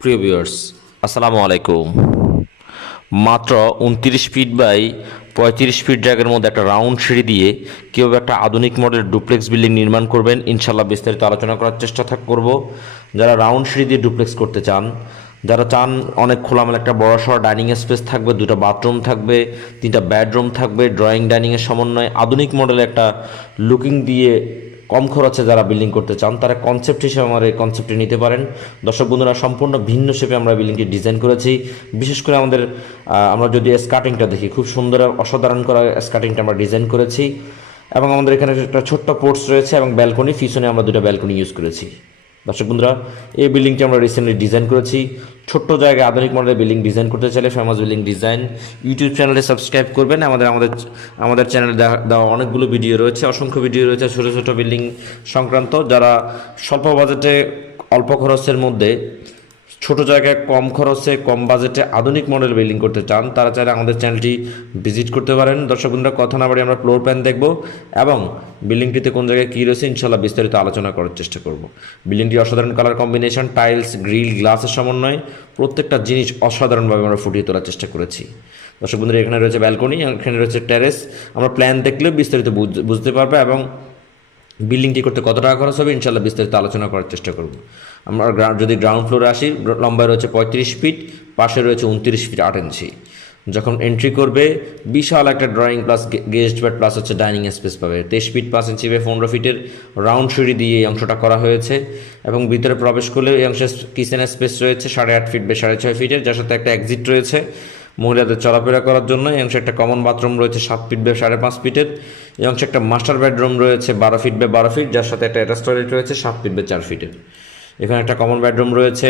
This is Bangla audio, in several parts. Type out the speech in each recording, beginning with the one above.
প্রিয় ভিউয়ার্স, আসসালামু আলাইকুম। মাত্র উনত্রিশ ফিট বাই পঁয়ত্রিশ ফিট জায়গার মধ্যে একটা রাউন্ড সিঁড়ি দিয়ে কীভাবে একটা আধুনিক মডেলের ডুপ্লেক্স বিল্ডিং নির্মাণ করবেন ইনশাল্লাহ বিস্তারিত আলোচনা করার চেষ্টা থাক করব। যারা রাউন্ড সিঁড়ি দিয়ে ডুপ্লেক্স করতে চান, যারা চান অনেক খোলামেলা একটা বড় সড়ো ডাইনিং স্পেস থাকবে, দুটো বাথরুম থাকবে, তিনটা বেডরুম থাকবে ড্রয়িং ডাইনিংয়ের সমন্বয়ে আধুনিক মডেলের একটা লুকিং দিয়ে কম খরচে যারা বিল্ডিং করতে চান, তারা কনসেপ্ট হিসেবে আমার এই কনসেপ্টটি নিতে পারেন। দর্শক বন্ধুরা, সম্পূর্ণ ভিন্ন শেপে আমরা বিল্ডিংটি ডিজাইন করেছি। বিশেষ করে আমাদের আমরা যদি স্কার্টিংটা দেখি, খুব সুন্দর অসাধারণ করা স্কার্টিংটা আমরা ডিজাইন করেছি। এবং আমাদের এখানে একটা ছোট্ট পোর্টস রয়েছে এবং ব্যালকনি পিছনে আমরা দুটো ব্যালকনি ইউজ করেছি। দর্শক বন্ধুরা, এই বিল্ডিংটি আমরা রিসেন্টলি ডিজাইন করেছি। ছোট্ট জায়গায় আধুনিক মডেলের বিল্ডিং ডিজাইন করতে চাইলে ফেমাস বিল্ডিং ডিজাইন ইউটিউব চ্যানেলে সাবস্ক্রাইব করবেন। আমাদের আমাদের আমাদের চ্যানেলে দেওয়া অনেকগুলো ভিডিও রয়েছে, অসংখ্য ভিডিও রয়েছে ছোটো ছোটো বিল্ডিং সংক্রান্ত, যারা স্বল্প বাজেটে অল্প খরচের মধ্যে ছোট জায়গায় কম খরচে, কম বাজেটে আধুনিক মডেল বিল্ডিং করতে চান, তারা চাইলে আমাদের চ্যানেলটি ভিজিট করতে পারেন। দর্শক বন্ধুরা, কথা না বাড়ি আমরা ফ্লোর প্ল্যান দেখব এবং বিল্ডিংটিতে কোন জায়গায় কী রয়েছে ইনশাল্লাহ বিস্তারিত আলোচনা করার চেষ্টা করব। বিল্ডিংটি অসাধারণ কালার কম্বিনেশন টাইলস গ্রিল গ্লাসের সমন্বয়ে প্রত্যেকটা জিনিস অসাধারণভাবে আমরা ফুটিয়ে তোলার চেষ্টা করেছি। দর্শক বন্ধুরা, এখানে রয়েছে ব্যালকনি এখানে রয়েছে টেরেস আমরা প্ল্যান দেখলে বিস্তারিত বুঝ- বুঝতে পারবে এবং বিল্ডিংটি করতে কত টাকা খরচ হবে ইনশাল্লাহ বিস্তারিত আলোচনা করার চেষ্টা করব। আমরা যদি গ্রাউন্ড ফ্লোরে আসি লম্বায় রয়েছে পঁয়ত্রিশ ফিট পাশে রয়েছে উনত্রিশ ফিট আট ইঞ্চি যখন এন্ট্রি করবে, বিশাল একটা drawing plus guest bed plus হচ্ছে ডাইনিং স্পেস পাবে। তেইশ ফিট পাঁচ ইঞ্চি বা পনেরো ফিটের রাউন্ড সিঁড়ি দিয়ে এই অংশটা করা হয়েছে। এবং ভিতরে প্রবেশ করলে এই অংশে কিচেন স্পেস রয়েছে সাড়ে আট ফিট বা সাড়ে ছয় ফিটের যার সাথে একটা এক্সিট রয়েছে। মহিলাদের চলাফেরা করার জন্য এই অংশে একটা কমন বাথরুম রয়েছে সাত ফিট বে সাড়ে পাঁচ ফিটের এই অংশে একটা মাস্টার বেডরুম রয়েছে বারো ফিট বা বারো ফিট যার সাথে একটা অ্যাটাচ টয়লেট রয়েছে সাত ফিট বে চার ফিটের এখানে একটা কমন বেডরুম রয়েছে,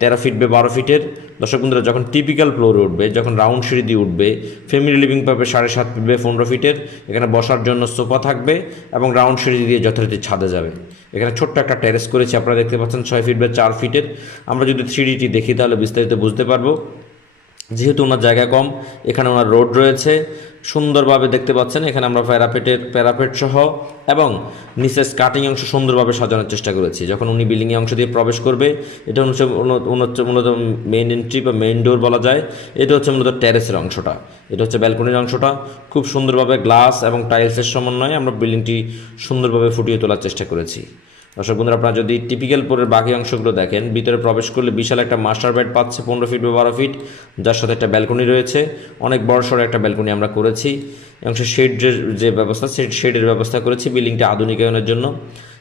তেরো ফিট বে বারো ফিটের দর্শক বন্ধুরা, যখন টিপিক্যাল ফ্লোরে উঠবে, যখন রাউন্ড সিঁড়ি দিয়ে উঠবে ফ্যামিলি লিভিং পাবে সাড়ে সাত ফিট বে পনেরো ফিটের এখানে বসার জন্য সোফা থাকবে এবং রাউন্ড সিঁড়ি দিয়ে যথারীতি ছাদে যাবে। এখানে ছোট্ট একটা টেরেস করেছি, আপনারা দেখতে পাচ্ছেন ছয় ফিট বে চার ফিটের আমরা যদি সিঁড়িটি দেখি, তাহলে বিস্তারিত বুঝতে পারব। যেহেতু ওনার জায়গা কম, এখানে ওনার রোড রয়েছে। সুন্দরভাবে দেখতে পাচ্ছেন। এখানে আমরা প্যারাপেটের, প্যারাপেট সহ এবং নিচের স্কার্টিং অংশ সুন্দরভাবে সাজানোর চেষ্টা করেছি। যখন উনি বিল্ডিং অংশ দিয়ে প্রবেশ করবে, এটা হচ্ছে মূলত মেইন এন্ট্রি বা মেইন ডোর বলা যায়। এটা হচ্ছে মূলত টেরেসের অংশটা। এটা হচ্ছে ব্যালকনির অংশটা। খুব সুন্দরভাবে গ্লাস এবং টাইলসের সমন্বয়ে আমরা বিল্ডিংটি সুন্দরভাবে ফুটিয়ে তোলার চেষ্টা করেছি। দর্শক বন্ধুরা, আপনারা যদি টিপিক্যাল পোরের বাকি অংশগুলো দেখেন, ভিতরে প্রবেশ করলে বিশাল একটা মাস্টার বেড পাচ্ছে, পনেরো ফিট বা বারো ফিট যার সাথে একটা ব্যালকনি রয়েছে। অনেক বড় সড়ো একটা ব্যালকনি আমরা করেছি। এবং সে শেডের যে ব্যবস্থা সেড শেডের ব্যবস্থা করেছি বিল্ডিংটা আধুনিকায়নের জন্য।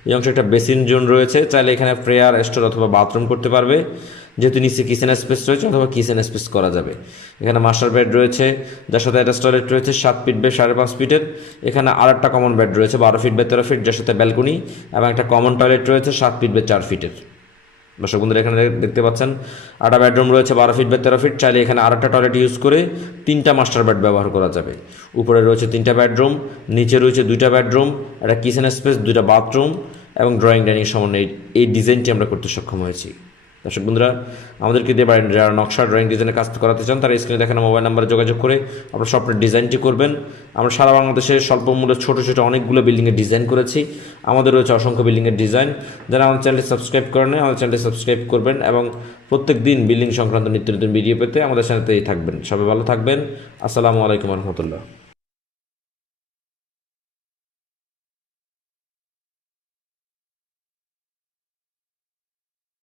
এই অংশে একটা বেসিন জোন রয়েছে। চাইলে এখানে প্রেয়ার, স্টোর অথবা বাথরুম করতে পারবে। যেহেতু নিচে কিচেন স্পেস রয়েছে, অথবা কিচেন স্পেস করা যাবে। এখানে মাস্টার বেড রয়েছে, যার সাথে একটা টয়লেট রয়েছে, সাত ফিট বে সাড়ে পাঁচ ফিটের এখানে আর একটা কমন বেড রয়েছে, বারো ফিট বে তেরো ফিট যার সাথে ব্যালকনি এবং একটা কমন টয়লেট রয়েছে, সাত ফিট বে চার ফিটের দর্শক বন্ধুরা, এখানে দেখতে পাচ্ছেন, আটা বেডরুম রয়েছে বারো ফিট বা তেরো ফিট চাইলে এখানে আরেকটা টয়লেট ইউজ করে তিনটা মাস্টার বেড ব্যবহার করা যাবে। উপরে রয়েছে তিনটা বেডরুম নিচে রয়েছে দুইটা বেডরুম একটা কিচেন স্পেস দুইটা বাথরুম এবং ড্রয়িং ডাইনিং সমন্বয়ে এই- এই ডিজাইনটি আমরা করতে সক্ষম হয়েছি। দর্শক বন্ধুরা, আমাদেরকে দিয়ে বাড়ির যারা নকশা ড্রয়িং ডিজাইনের কাজ করাতে চান, তারা স্ক্রিনে দেখানো মোবাইল নাম্বারে যোগাযোগ করে আপনার স্বপ্নের ডিজাইনটি করবেন। আমরা সারা বাংলাদেশের স্বল্প মূল্যে ছোটো ছোটো অনেকগুলো বিল্ডিংয়ের ডিজাইন করেছি। আমাদের রয়েছে অসংখ্য বিল্ডিংয়ের ডিজাইন যারা আমাদের চ্যানেলটি সাবস্ক্রাইব করেন আমাদের চ্যানেলটি সাবস্ক্রাইব করবেন এবং প্রত্যেক দিন বিল্ডিং সংক্রান্ত নিত্য নতুন ভিডিও পেতে আমাদের চ্যানেলতেই থাকবেন। সবাই ভালো থাকবেন। আসসালামু আলাইকুম রহমতুল্লাহ।